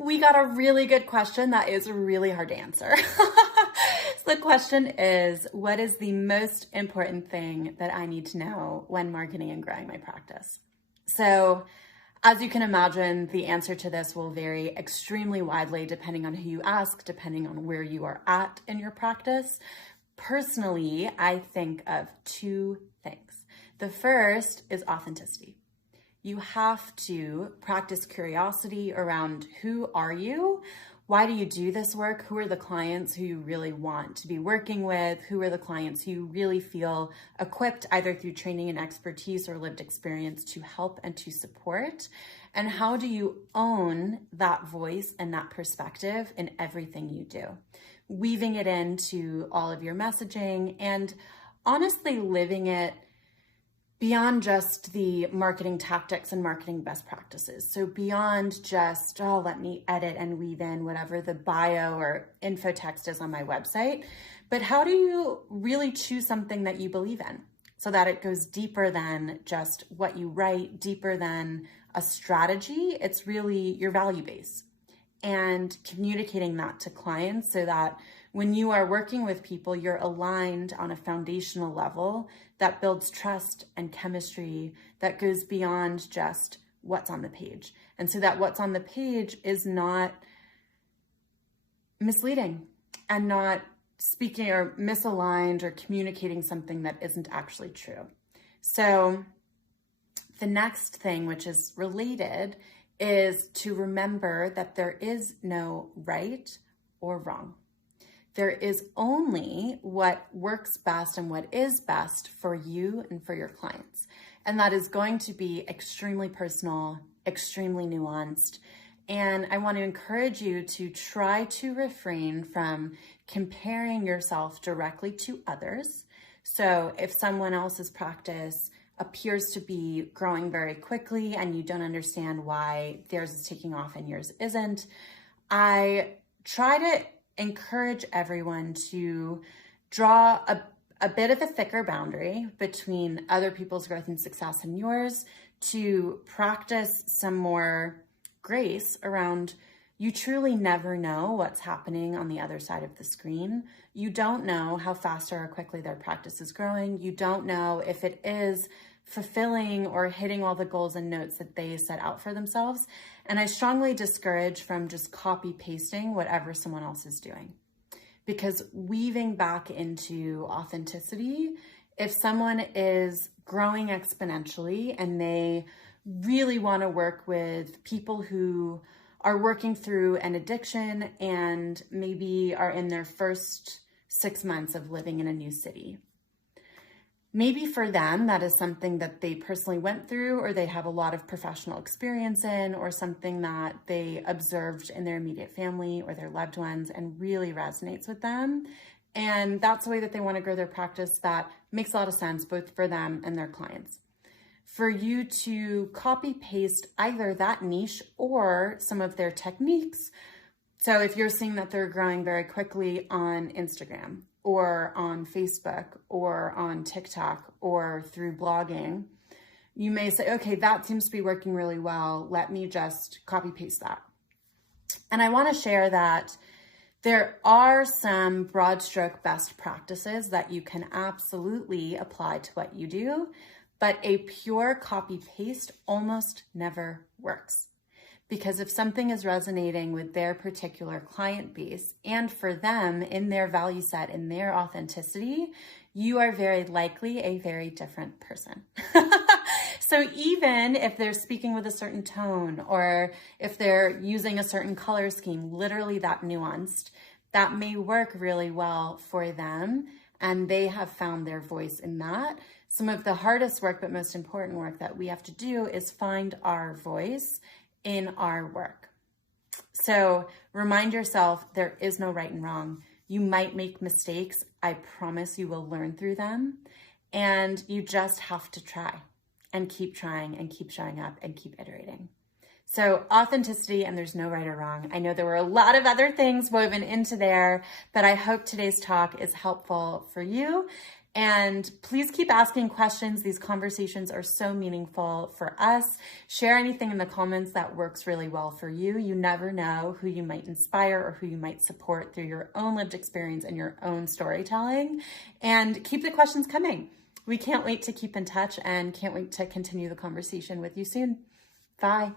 We got a really good question that is really hard to answer. So the question is, what is the most important thing that I need to know when marketing and growing my practice? So as you can imagine, the answer to this will vary extremely widely depending on who you ask, depending on where you are at in your practice. Personally, I think of two things. The first is authenticity. You have to practice curiosity around who are you? Why do you do this work? Who are the clients who you really want to be working with? Who are the clients who you really feel equipped either through training and expertise or lived experience to help and to support? And how do you own that voice and that perspective in everything you do? Weaving it into all of your messaging and honestly living it beyond just the marketing tactics and marketing best practices. So beyond just, oh, let me edit and weave in whatever the bio or info text is on my website, but how do you really choose something that you believe in so that it goes deeper than just what you write, deeper than a strategy? It's really your value base and communicating that to clients so that when you are working with people, you're aligned on a foundational level that builds trust and chemistry that goes beyond just what's on the page. And so that what's on the page is not misleading and not speaking or misaligned or communicating something that isn't actually true. So the next thing, which is related, is to remember that there is no right or wrong. There is only what works best and what is best for you and for your clients. And that is going to be extremely personal, extremely nuanced. And I want to encourage you to try to refrain from comparing yourself directly to others. So if someone else's practice appears to be growing very quickly and you don't understand why theirs is taking off and yours isn't, I try to encourage everyone to draw a bit of a thicker boundary between other people's growth and success and yours, to practice some more grace around you truly never know what's happening on the other side of the screen. You don't know how fast or quickly their practice is growing. You don't know if it is fulfilling or hitting all the goals and notes that they set out for themselves. And I strongly discourage from just copy pasting whatever someone else is doing, because weaving back into authenticity, if someone is growing exponentially and they really want to work with people who are working through an addiction and maybe are in their first 6 months of living in a new city, maybe for them, that is something that they personally went through or they have a lot of professional experience in, or something that they observed in their immediate family or their loved ones and really resonates with them. And that's the way that they want to grow their practice. That makes a lot of sense, both for them and their clients. For you to copy paste either that niche or some of their techniques. So if you're seeing that they're growing very quickly on Instagram, or on Facebook, or on TikTok, or through blogging, you may say, okay, that seems to be working really well. Let me just copy paste that. And I want to share that there are some broad stroke best practices that you can absolutely apply to what you do, but a pure copy paste almost never works. Because if something is resonating with their particular client base and for them in their value set, in their authenticity, you are very likely a very different person. So even if they're speaking with a certain tone, or if they're using a certain color scheme, literally that nuanced, that may work really well for them, and they have found their voice in that. Some of the hardest work, but most important work that we have to do is find our voice in our work. So remind yourself, there is no right and wrong. You might make mistakes. I promise you will learn through them. And you just have to try and keep trying and keep showing up and keep iterating. So authenticity, and there's no right or wrong. I know there were a lot of other things woven into there, but I hope today's talk is helpful for you. And please keep asking questions. These conversations are so meaningful for us. Share anything in the comments that works really well for you. You never know who you might inspire or who you might support through your own lived experience and your own storytelling. And keep the questions coming. We can't wait to keep in touch and can't wait to continue the conversation with you soon. Bye.